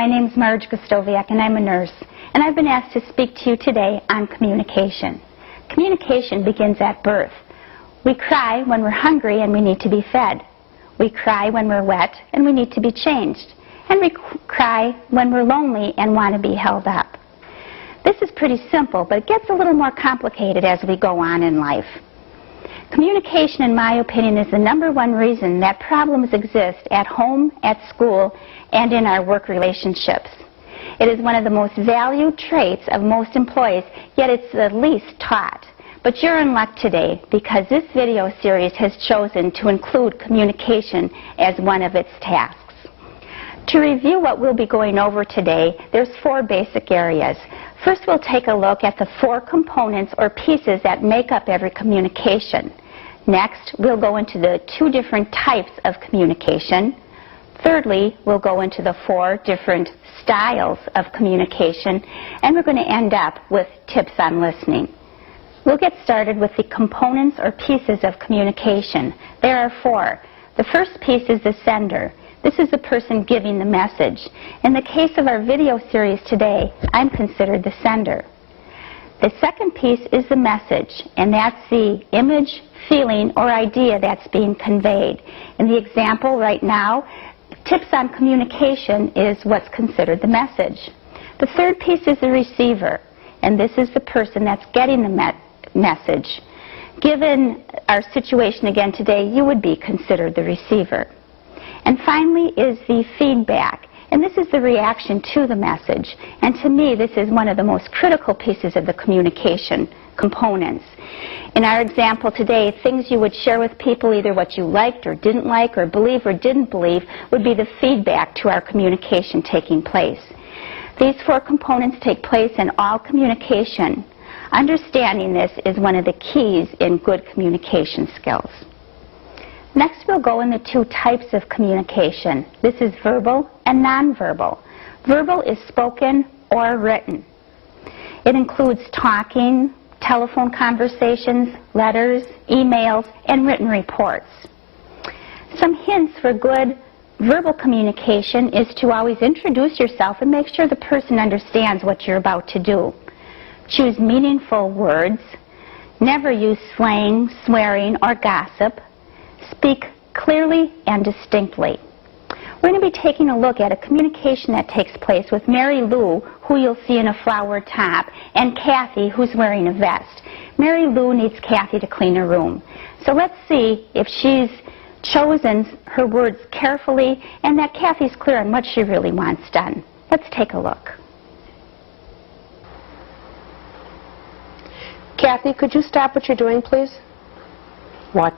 My name is Marge Gustowiak, and I'm a nurse, and I've been asked to speak to you today on communication. Communication begins at birth. We cry when we're hungry and we need to be fed. We cry when we're wet and we need to be changed. And we cry when we're lonely and want to be held up. This is pretty simple, but it gets a little more complicated as we go on in life. Communication, in my opinion, is the #1 reason that problems exist at home, at school, and in our work relationships. It is one of the most valued traits of most employees, yet it's the least taught. But you're in luck today because this video series has chosen to include communication as one of its tasks. To review what we'll be going over today, there's 4 basic areas. First, we'll take a look at the 4 components or pieces that make up every communication. Next, we'll go into the 2 different types of communication. Thirdly, we'll go into the 4 different styles of communication, and we're going to end up with tips on listening. We'll get started with the components or pieces of communication. There are 4. The first piece is the sender. This is the person giving the message. In the case of our video series today, I'm considered the sender. The second piece is the message, and that's the image, feeling, or idea that's being conveyed. In the example right now, tips on communication is what's considered the message. The third piece is the receiver, and this is the person that's getting the message. Given our situation again today, you would be considered the receiver. And finally is the feedback, and this is the reaction to the message. And to me, this is one of the most critical pieces of the communication components. In our example today, things you would share with people, either what you liked or didn't like or believe or didn't believe, would be the feedback to our communication taking place. These 4 components take place in all communication. Understanding this is one of the keys in good communication skills. Next, we'll go in the 2 types of communication. This is verbal and nonverbal. Verbal is spoken or written. It includes talking, telephone conversations, letters, emails, and written reports. Some hints for good verbal communication is to always introduce yourself and make sure the person understands what you're about to do. Choose meaningful words. Never use slang, swearing, or gossip. Speak clearly and distinctly. We're going to be taking a look at a communication that takes place with Mary Lou, who you'll see in a flowered top, and Kathy, who's wearing a vest. Mary Lou needs Kathy to clean her room. So let's see if she's chosen her words carefully and that Kathy's clear on what she really wants done. Let's take a look. Kathy, could you stop what you're doing, please? What?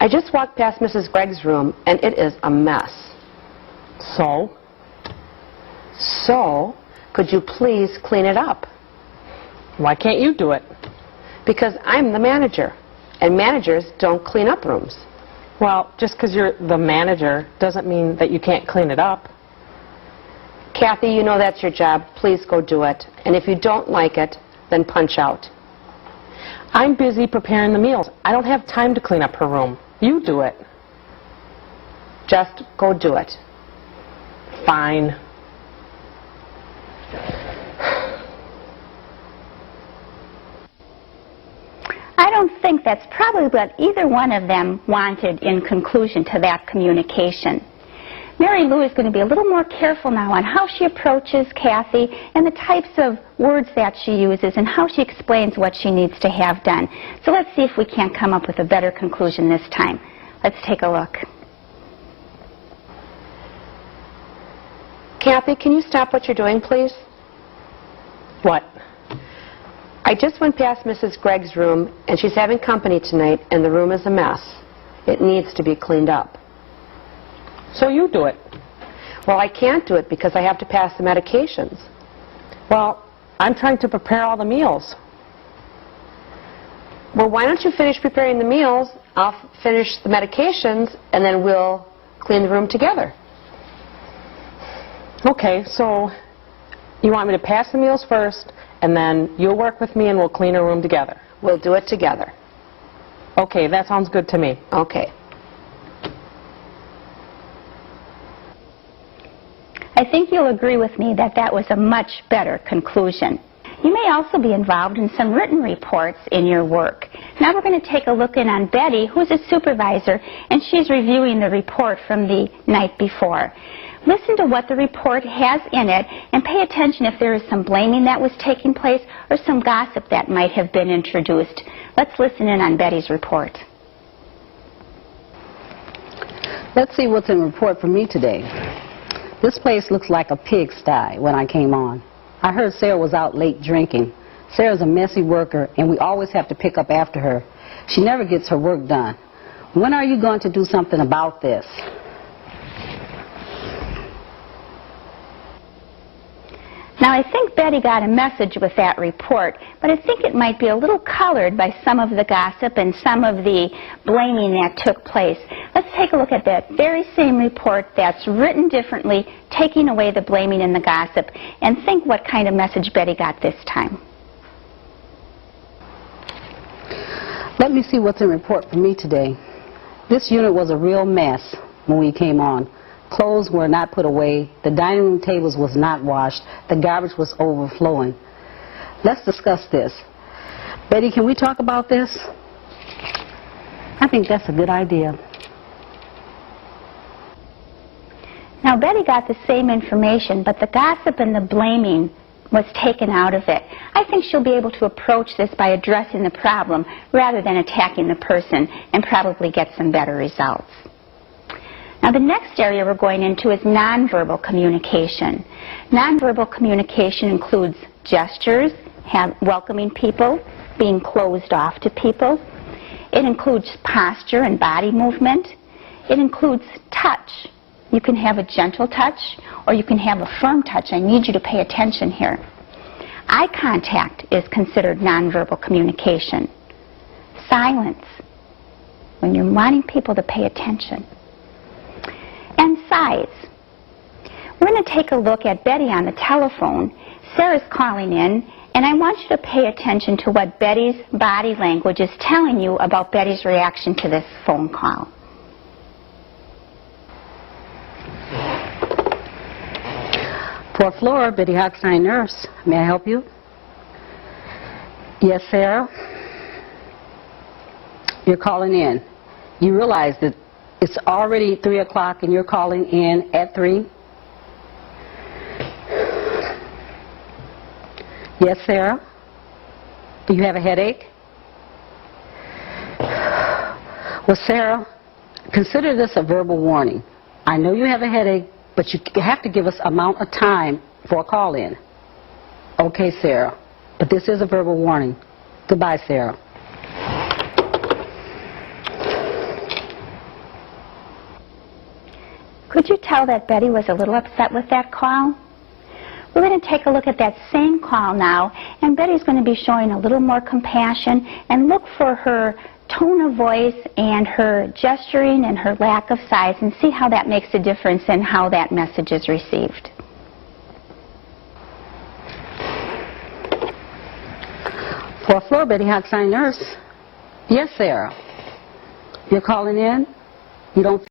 I just walked past Mrs. Gregg's room, and it is a mess. So? So, could you please clean it up? Why can't you do it? Because I'm the manager, and managers don't clean up rooms. Well, just because you're the manager doesn't mean that you can't clean it up. Kathy, you know that's your job. Please go do it. And if you don't like it, then punch out. I'm busy preparing the meals. I don't have time to clean up her room. You do it. Just go do it. Fine. I don't think that's probably what either one of them wanted in conclusion to that communication. Mary Lou is going to be a little more careful now on how she approaches Kathy and the types of words that she uses and how she explains what she needs to have done. So let's see if we can't come up with a better conclusion this time. Let's take a look. Kathy, can you stop what you're doing, please? What? I just went past Mrs. Gregg's room, and she's having company tonight, and the room is a mess. It needs to be cleaned up. So you do it. Well, I can't do it because I have to pass the medications. Well, I'm trying to prepare all the meals. Well, why don't you finish preparing the meals, I'll finish the medications, and then we'll clean the room together. Okay, so you want me to pass the meals first, and then you'll work with me and we'll clean a room together? We'll do it together. Okay, that sounds good to me. Okay. I think you'll agree with me that that was a much better conclusion. You may also be involved in some written reports in your work. Now we're going to take a look in on Betty, who's a supervisor, and she's reviewing the report from the night before. Listen to what the report has in it and pay attention if there is some blaming that was taking place or some gossip that might have been introduced. Let's listen in on Betty's report. Let's see what's in the report for me today. This place looks like a pigsty when I came on. I heard Sarah was out late drinking. Sarah's a messy worker, and we always have to pick up after her. She never gets her work done. When are you going to do something about this? Now, I think Betty got a message with that report, but I think it might be a little colored by some of the gossip and some of the blaming that took place. Let's take a look at that very same report that's written differently, taking away the blaming and the gossip, and think what kind of message Betty got this time. Let me see what's in the report for me today. This unit was a real mess when we came on. Clothes were not put away, the dining room tables was not washed, the garbage was overflowing. Let's discuss this. Betty, can we talk about this? I think that's a good idea. Now, Betty got the same information, but the gossip and the blaming was taken out of it. I think she'll be able to approach this by addressing the problem rather than attacking the person and probably get some better results. Now, the next area we're going into is nonverbal communication. Nonverbal communication includes gestures, welcoming people, being closed off to people. It includes posture and body movement. It includes touch. You can have a gentle touch or you can have a firm touch. I need you to pay attention here. Eye contact is considered nonverbal communication. Silence, when you're wanting people to pay attention. And size. We're going to take a look at Betty on the telephone. Sarah's calling in, and I want you to pay attention to what Betty's body language is telling you about Betty's reaction to this phone call. Fourth floor, Betty Hochstein, nurse. May I help you? Yes, Sarah? You're calling in. You realize that it's already 3 o'clock and you're calling in at 3? Yes, Sarah? Do you have a headache? Well, Sarah, consider this a verbal warning. I know you have a headache, but you have to give us amount of time for a call-in. Okay, Sarah, but this is a verbal warning. Goodbye, Sarah. Could you tell that Betty was a little upset with that call? We're going to take a look at that same call now, and Betty's going to be showing a little more compassion and look for her tone of voice and her gesturing and her lack of size and see how that makes a difference in how that message is received. Fourth floor, Betty Hochstein, nurse. Yes, Sarah. You're calling in? You don't